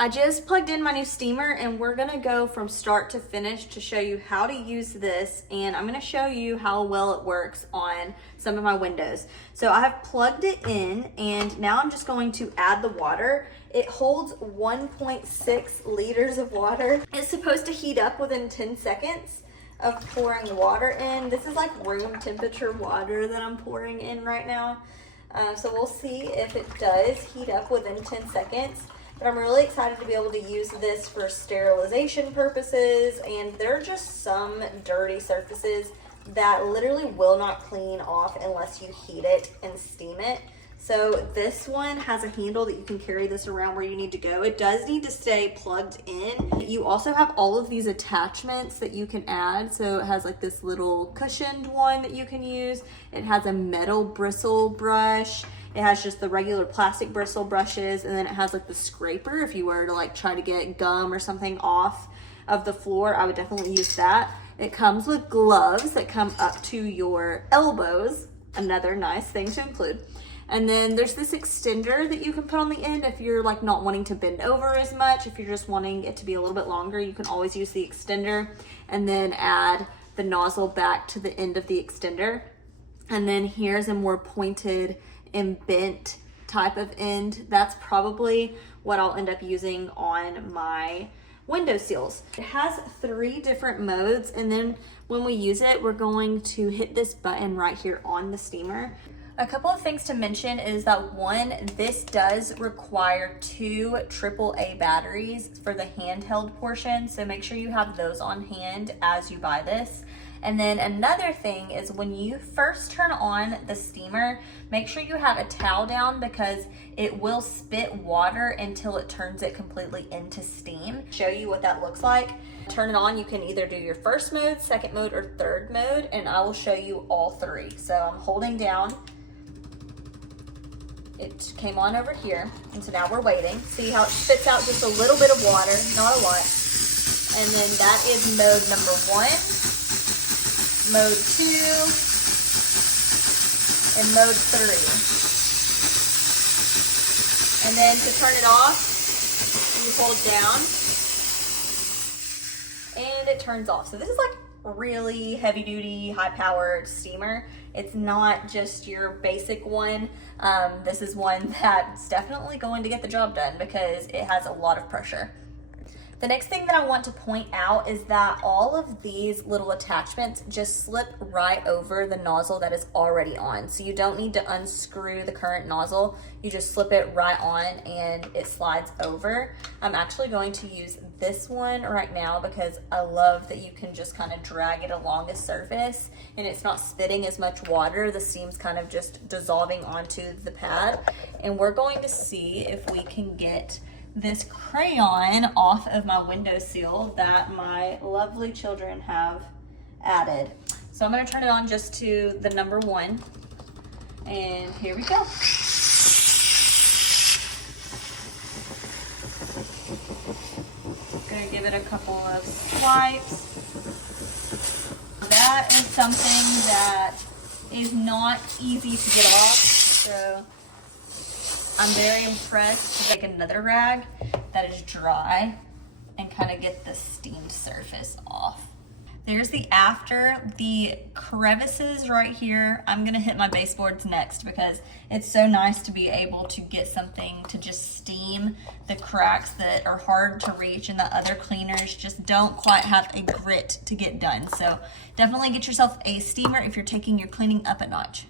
I just plugged in my new steamer and we're gonna go from start to finish to show you how to use this, and I'm gonna show you how well it works on some of my windows. So I have plugged it in and now I'm just going to add the water. It holds 1.6 liters of water. It's supposed to heat up within 10 seconds of pouring the water in. This is like room temperature water that I'm pouring in right now. So we'll see if it does heat up within 10 seconds. But I'm really excited to be able to use this for sterilization purposes, and there are just some dirty surfaces that literally will not clean off unless you heat it and steam it. So this one has a handle that you can carry this around where you need to go. It does need to stay plugged in. You also have all of these attachments that you can add. So it has like this little cushioned one that you can use. It has a metal bristle brush. It has just the regular plastic bristle brushes, and then it has like the scraper if you were to like try to get gum or something off of the floor. I would definitely use that. It comes with gloves that come up to your elbows, another nice thing to include. And then there's this extender that you can put on the end if you're like not wanting to bend over as much. If you're just wanting it to be a little bit longer, you can always use the extender and then add the nozzle back to the end of the extender. And then here's a more pointed and bent type of end. That's probably what I'll end up using on my window seals. It has 3 different modes, and then when we use it, we're going to hit this button right here on the steamer. A couple of things to mention is that one, this does require 2 AAA batteries for the handheld portion, so make sure you have those on hand as you buy this. And then another thing is when you first turn on the steamer, make sure you have a towel down because it will spit water until it turns it completely into steam. Show you what that looks like. Turn it on, you can either do your first mode, second mode, or third mode, and I will show you all 3. So I'm holding down. It came on over here, and so now we're waiting. See how it spits out just a little bit of water, not a lot. And then that is mode number 1. Mode 2, and mode 3. And then to turn it off, you hold down, and it turns off. So this is like a really heavy duty, high powered steamer. It's not just your basic one. This is one that's definitely going to get the job done because it has a lot of pressure. The next thing that I want to point out is that all of these little attachments just slip right over the nozzle that is already on. So you don't need to unscrew the current nozzle. You just slip it right on and it slides over. I'm actually going to use this one right now because I love that you can just kind of drag it along a surface and it's not spitting as much water. The steam's kind of just dissolving onto the pad. And we're going to see if we can get this crayon off of my windowsill that my lovely children have added. So I'm going to turn it on just to the number 1, and here we go. Going to give it a couple of swipes. That is something that is not easy to get off, so I'm very impressed to take another rag that is dry and kind of get the steamed surface off. There's the after. The crevices right here, I'm gonna hit my baseboards next because it's so nice to be able to get something to just steam the cracks that are hard to reach and the other cleaners just don't quite have a grit to get done. So definitely get yourself a steamer if you're taking your cleaning up a notch.